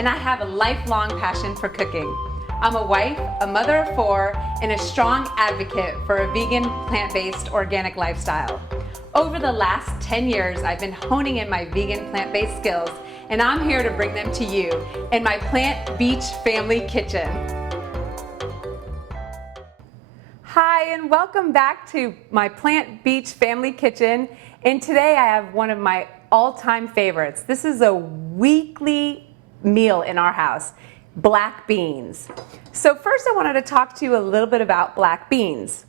and I have a lifelong passion for cooking. I'm a wife, a mother of 4, and a strong advocate for a vegan, plant-based, organic lifestyle. Over the last 10 years, I've been honing in my vegan, plant-based skills, and I'm here to bring them to you in my Plant Beach Family Kitchen. Hi, and welcome back to my Plant Beach Family Kitchen. And today I have one of my all-time favorites. This is a weekly meal in our house, black beans. So first I wanted to talk to you a little bit about black beans.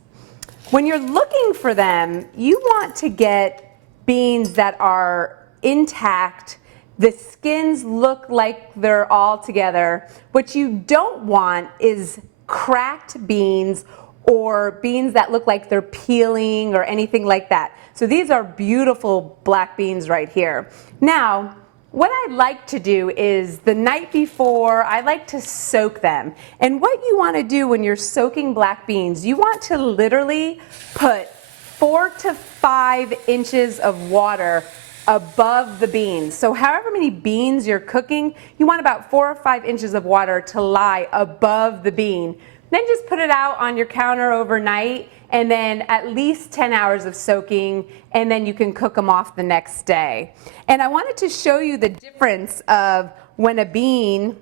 When you're looking for them, you want to get beans that are intact. The skins look like they're all together. What you don't want is cracked beans or beans that look like they're peeling or anything like that. So these are beautiful black beans right here. Now, what I like to do is the night before, I like to soak them. And what you want to do when you're soaking black beans, you want to literally put 4 to 5 inches of water above the beans. So however many beans you're cooking, you want about 4 or 5 inches of water to lie above the bean. Then just put it out on your counter overnight, and then at least 10 hours of soaking, and then you can cook them off the next day. And I wanted to show you the difference of when a bean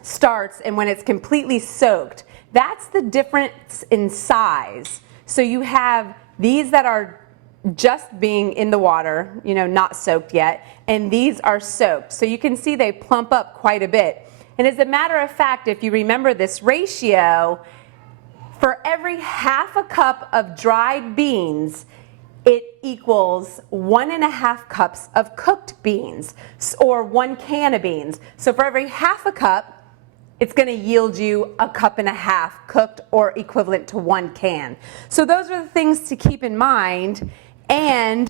starts and when it's completely soaked. That's the difference in size. So you have these that are just being in the water, you know, not soaked yet, and these are soaked. So you can see they plump up quite a bit. And as a matter of fact, if you remember this ratio, for every half a cup of dried beans, it equals 1.5 cups of cooked beans, or 1 can of beans. So for every half a cup, it's going to yield you 1.5 cups cooked, or equivalent to 1 can. So those are the things to keep in mind. And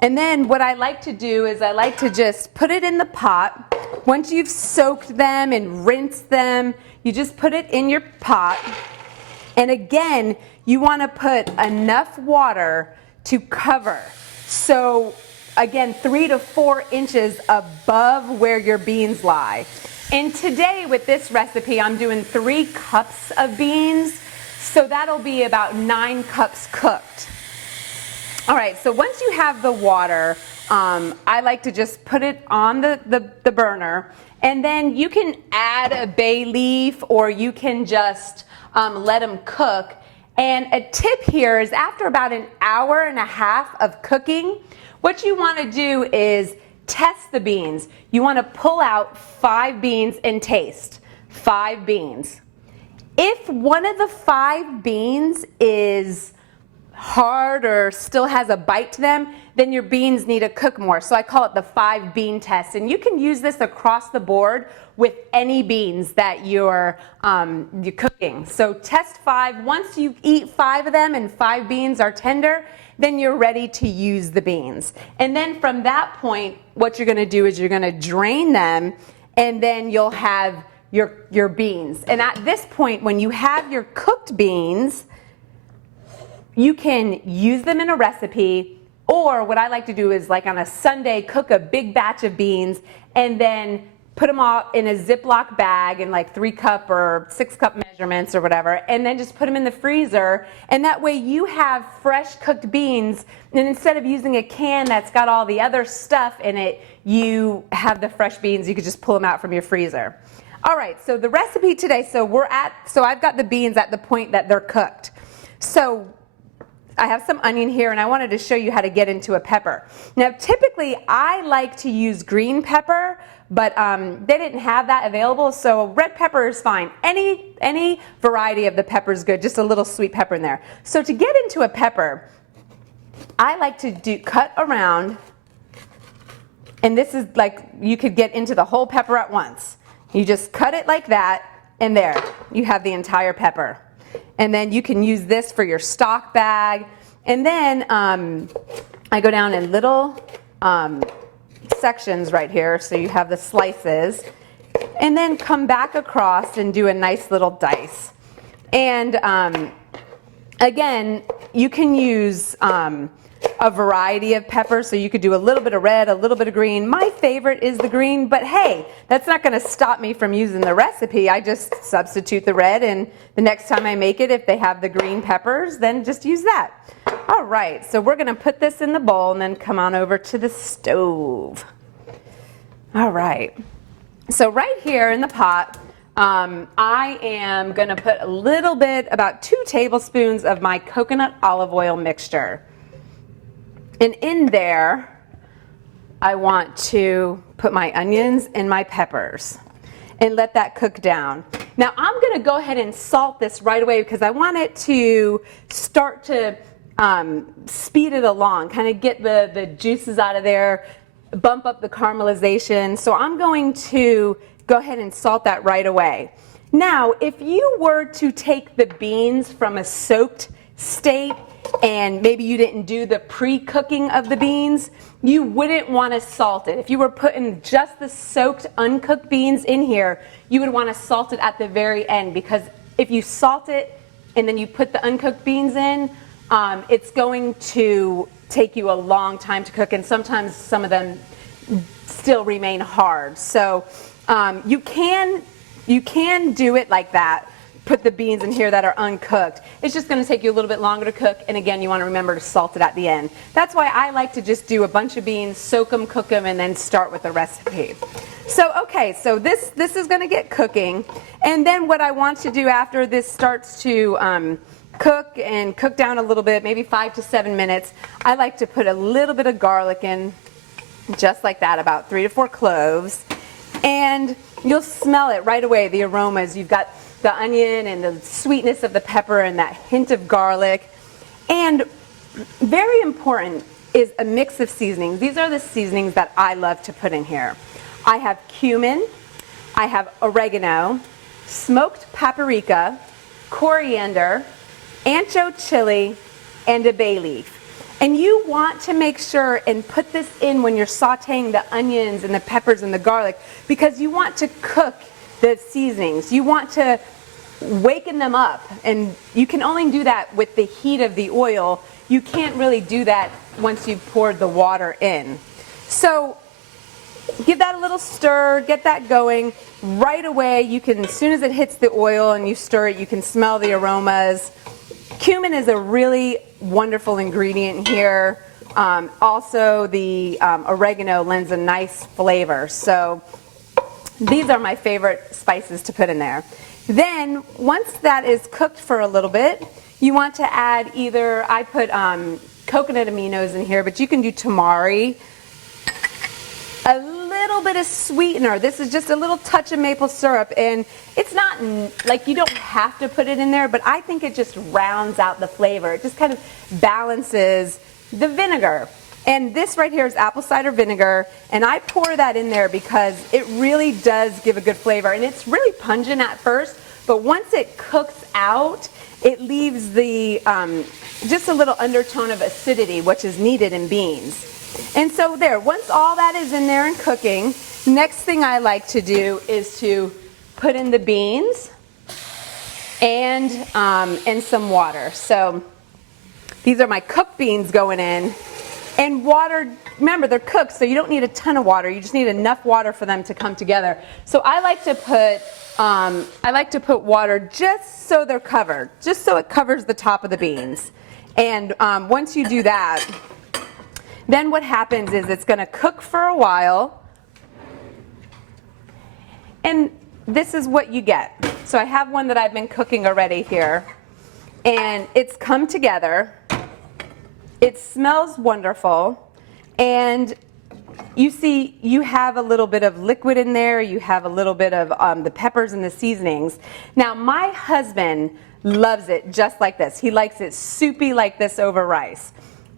then what I like to do is I like to just put it in the pot. Once you've soaked them and rinsed them, you just put it in your pot. And again, you want to put enough water to cover. So again, 3 to 4 inches above where your beans lie. And today with this recipe, I'm doing 3 cups of beans. So that'll be about 9 cups cooked. All right, so once you have the water, I like to just put it on the burner, and then you can add a bay leaf, or you can just let them cook. And a tip here is after about 1.5 hours of cooking, what you want to do is test the beans. You want to pull out 5 beans and taste 5 beans. If one of the 5 beans is hard or still has a bite to them, then your beans need to cook more. So I call it the 5 bean test. And you can use this across the board with any beans that you're cooking. So test 5. Once you eat 5 of them and 5 beans are tender, then you're ready to use the beans. And then from that point, what you're going to do is you're going to drain them, and then you'll have your beans. And at this point, when you have your cooked beans, you can use them in a recipe, or what I like to do is, like on a Sunday, cook a big batch of beans and then put them all in a Ziploc bag in like 3-cup or 6-cup measurements or whatever, and then just put them in the freezer. And that way you have fresh cooked beans, and instead of using a can that's got all the other stuff in it, you have the fresh beans. You could just pull them out from your freezer. All right, so the recipe today, so I've got the beans at the point that they're cooked. So I have some onion here, and I wanted to show you how to get into a pepper. Now, typically, I like to use green pepper, but they didn't have that available, so red pepper is fine. Any variety of the pepper is good, just a little sweet pepper in there. So to get into a pepper, I like to cut around, and this is like you could get into the whole pepper at once. You just cut it like that, and there, you have the entire pepper. And then you can use this for your stock bag. And then I go down in little sections right here, so you have the slices. And then come back across and do a nice little dice. And again, you can use a variety of peppers, so you could do a little bit of red, a little bit of green. My favorite is the green, but hey, that's not going to stop me from using the recipe. I just substitute the red, and the next time I make it, if they have the green peppers, then just use that. All right, so we're going to put this in the bowl and then come on over to the stove. All right, so right here in the pot, I am going to put a little bit, about 2 tablespoons of my coconut olive oil mixture. And in there, I want to put my onions and my peppers and let that cook down. Now I'm going to go ahead and salt this right away because I want it to start to speed it along, kind of get the juices out of there, bump up the caramelization. So I'm going to go ahead and salt that right away. Now, if you were to take the beans from a soaked state and maybe you didn't do the pre-cooking of the beans, you wouldn't want to salt it. If you were putting just the soaked, uncooked beans in here, you would want to salt it at the very end, because if you salt it and then you put the uncooked beans in, it's going to take you a long time to cook, and sometimes some of them still remain hard. So you can do it like that. Put the beans in here that are uncooked. It's just going to take you a little bit longer to cook, and again, you want to remember to salt it at the end. That's why I like to just do a bunch of beans, soak them, cook them, and then start with the recipe. So okay, so this is going to get cooking, and then what I want to do after this starts to cook and cook down a little bit, maybe 5 to 7 minutes, I like to put a little bit of garlic in, just like that, about 3 to 4 cloves, and you'll smell it right away, the aromas. You've got the onion and the sweetness of the pepper and that hint of garlic. And very important is a mix of seasonings. These are the seasonings that I love to put in here. I have cumin, I have oregano, smoked paprika, coriander, ancho chili, and a bay leaf. And you want to make sure and put this in when you're sauteing the onions and the peppers and the garlic, because you want to cook the seasonings. You want to waken them up, and you can only do that with the heat of the oil. You can't really do that once you've poured the water in. So give that a little stir, get that going. Right away, you can, as soon as it hits the oil and you stir it, you can smell the aromas. Cumin is a really wonderful ingredient here. Also, the oregano lends a nice flavor. So these are my favorite spices to put in there. Then, once that is cooked for a little bit, you want to add either, I put coconut aminos in here, but you can do tamari, a little bit of sweetener. This is just a little touch of maple syrup, and it's not, like, you don't have to put it in there, but I think it just rounds out the flavor. It just kind of balances the vinegar. And this right here is apple cider vinegar, and I pour that in there because it really does give a good flavor. And it's really pungent at first, but once it cooks out, it leaves the just a little undertone of acidity, which is needed in beans. And so there, once all that is in there and cooking, next thing I like to do is to put in the beans and some water. So these are my cooked beans going in. And water, remember, they're cooked, so you don't need a ton of water. You just need enough water for them to come together. So I like to put water just so they're covered, just so it covers the top of the beans. And once you do that, then what happens is it's going to cook for a while. And this is what you get. So I have one that I've been cooking already here. And it's come together. It smells wonderful, and you see you have a little bit of liquid in there, you have a little bit of the peppers and the seasonings. Now my husband loves it just like this. He likes it soupy like this over rice.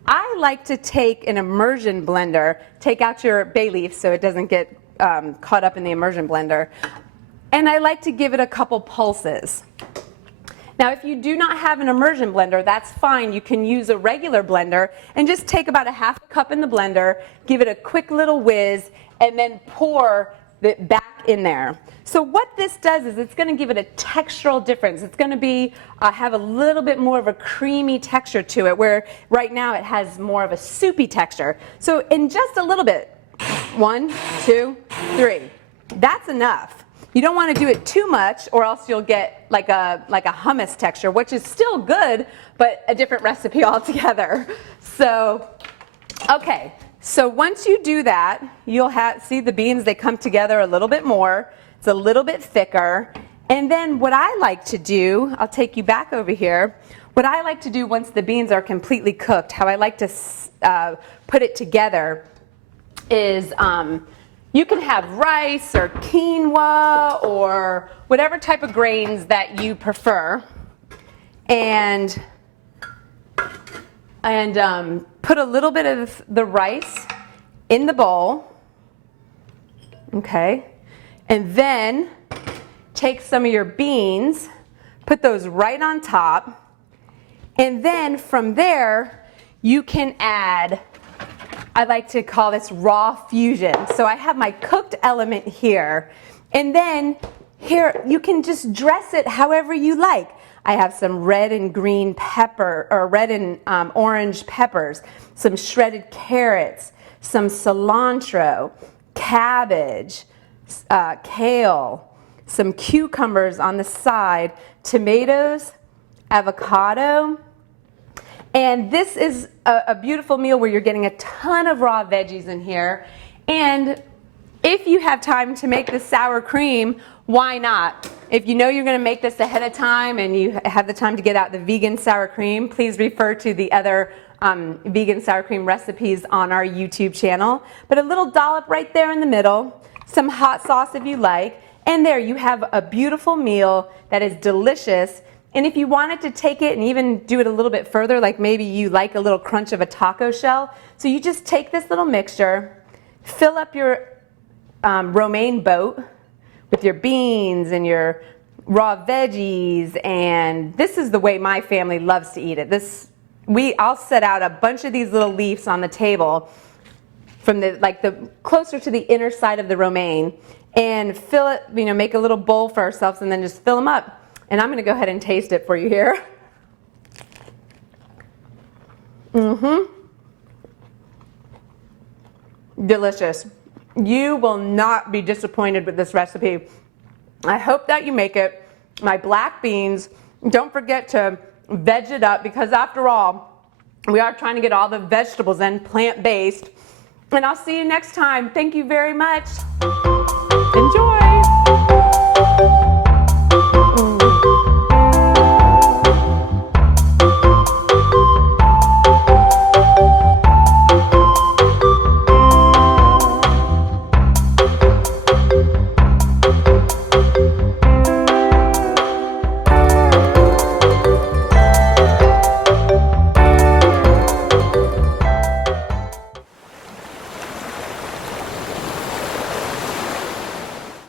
I like to take an immersion blender, take out your bay leaf so it doesn't get caught up in the immersion blender, and I like to give it a couple pulses. Now, if you do not have an immersion blender, that's fine. You can use a regular blender and just take about a half a cup in the blender, give it a quick little whiz, and then pour it back in there. So what this does is it's going to give it a textural difference. It's going to be have a little bit more of a creamy texture to it, where right now it has more of a soupy texture. So in just a little bit, 1, 2, 3, that's enough. You don't want to do it too much, or else you'll get like a hummus texture, which is still good, but a different recipe altogether. So, okay. So once you do that, you'll see the beans, they come together a little bit more. It's a little bit thicker. And then what I like to do, I'll take you back over here. What I like to do once the beans are completely cooked, how I like to put it together is you can have rice or quinoa or whatever type of grains that you prefer. And put a little bit of the rice in the bowl, okay? And then take some of your beans, put those right on top, and then from there, you can add, I like to call this raw fusion. So I have my cooked element here, and then here, you can just dress it however you like. I have some red and green pepper, or red and orange peppers, some shredded carrots, some cilantro, cabbage, kale, some cucumbers on the side, tomatoes, avocado. And this is a beautiful meal where you're getting a ton of raw veggies in here. And if you have time to make the sour cream, why not? If you know you're going to make this ahead of time and you have the time to get out the vegan sour cream, please refer to the other vegan sour cream recipes on our YouTube channel. But a little dollop right there in the middle, some hot sauce if you like, and there you have a beautiful meal that is delicious. And if you wanted to take it and even do it a little bit further, like maybe you like a little crunch of a taco shell, so you just take this little mixture, fill up your romaine boat with your beans and your raw veggies, and this is the way my family loves to eat it. I'll set out a bunch of these little leaves on the table from the closer to the inner side of the romaine, and fill it, make a little bowl for ourselves, and then just fill them up. And I'm going to go ahead and taste it for you here. Delicious. You will not be disappointed with this recipe. I hope that you make it. My black beans, don't forget to veg it up, because after all, we are trying to get all the vegetables in, plant-based. And I'll see you next time. Thank you very much. Enjoy.